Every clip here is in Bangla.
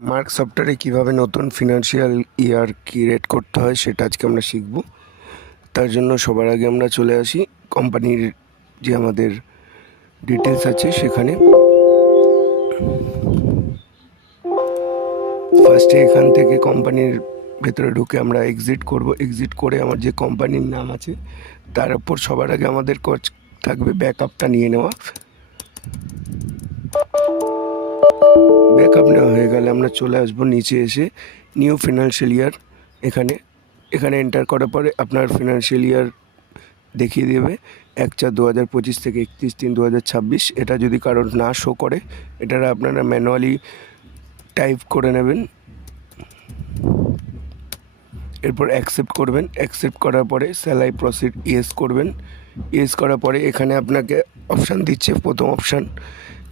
মার্ক সফটওয়্যারে কীভাবে নতুন ফিনান্সিয়াল ইয়ার ক্রিয়েট করতে হয় সেটা আজকে আমরা শিখব। তার জন্য সবার আগে আমরা চলে আসি কোম্পানির যে আমাদের ডিটেলস আছে সেখানে। ফার্স্টে এখান থেকে কোম্পানির ভেতরে ঢুকে আমরা এক্সিট করব। এক্সিট করে আমার যে কোম্পানির নাম আছে তার উপর সবার আগে আমাদের কাজ থাকবে ব্যাকআপটা নিয়ে নেওয়া। ব্যাকআপ নেওয়া হয়ে গেলে আমরা চলে আসবো নিচে এসে নিউ ফিনান্সিয়াল ইয়ার। এখানে এন্টার করার পরে আপনার ফিনান্সিয়াল ইয়ার দেখিয়ে দেবে 1/4/2025 থেকে 31/3/2026। এটা যদি কারোর না শো করে এটা আপনারা ম্যানুয়ালি টাইপ করে নেবেন। এরপর অ্যাকসেপ্ট করবেন। অ্যাকসেপ্ট করার পরে স্যালাই প্রসিড ইয়েস করবেন। ইয়েস করার পরে এখানে আপনাকে অপশান দিচ্ছে। প্রথম option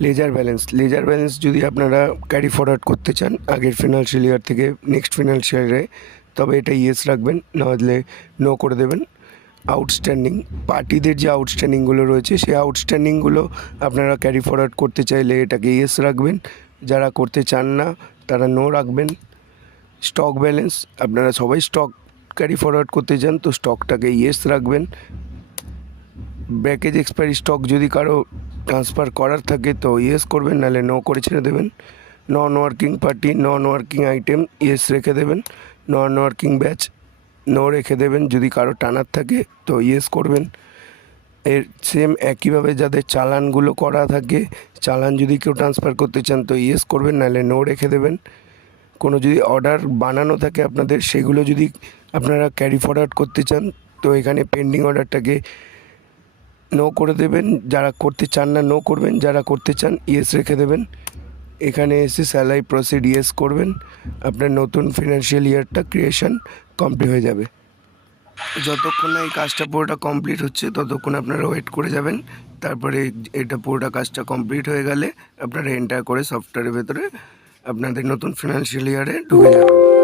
ledger balance. Ledger balance যদি আপনারা ক্যারি ফরওয়ার্ড করতে চান আগের ফিনান্সিয়াল ইয়ার থেকে নেক্সট ফিনান্সিয়াল ইয়ারে, তবে এটা ইয়েস রাখবেন, নাহলে নো করে দেবেন। আউটস্ট্যান্ডিং, পার্টিদের যে আউটস্ট্যান্ডিংগুলো রয়েছে সেই আউটস্ট্যান্ডিংগুলো আপনারা ক্যারি ফরওয়ার্ড করতে চাইলে এটাকে ইয়েস রাখবেন, যারা করতে চান না তারা নো রাখবেন। স্টক ব্যালেন্স, আপনারা সবাই স্টক ক্যারি ফরওয়ার্ড করতে চান তো স্টকটাকে ইয়েস রাখবেন। ব্যাকেজ এক্সপায়ারি স্টক যদি কারো ট্রান্সফার করার থাকে তো ইয়েস করবেন, নাহলে নো করে ছেড়ে দেবেন। নন ওয়ার্কিং পার্টি, নন ওয়ার্কিং আইটেম ইয়েস রেখে দেবেন। নন ওয়ার্কিং ব্যাচ নো রেখে দেবেন। যদি কারো টানার থাকে তো ইয়েস করবেন। এর সেম একইভাবে যাদের চালানগুলো করা থাকে, চালান যদি কেউ ট্রান্সফার করতে চান তো ইয়েস করবেন, নাহলে নো রেখে দেবেন। কোনো যদি অর্ডার বানানো থাকে আপনাদের, সেগুলো যদি আপনারা ক্যারি ফরওয়ার্ড করতে চান তো এখানে পেন্ডিং অর্ডারটাকে নো করে দেবেন। যারা করতে চান না নো করবেন, যারা করতে চান ইয়েস রেখে দেবেন। এখানে এসে স্যালারি প্রসিড ইয়েস করবেন। আপনার নতুন ফিনান্সিয়াল ইয়ারটা ক্রিয়েশন কমপ্লিট হয়ে যাবে। যতক্ষণ না এই কাজটা পুরোটা কমপ্লিট হচ্ছে ততক্ষণ আপনারা ওয়েট করে যাবেন। তারপরে এটা পুরোটা কাজটা কমপ্লিট হয়ে গেলে আপনারা এন্টার করে সফটওয়্যারের ভেতরে আপনাদের নতুন ফিনান্সিয়াল ইয়ারে ঢুকে যাবেন।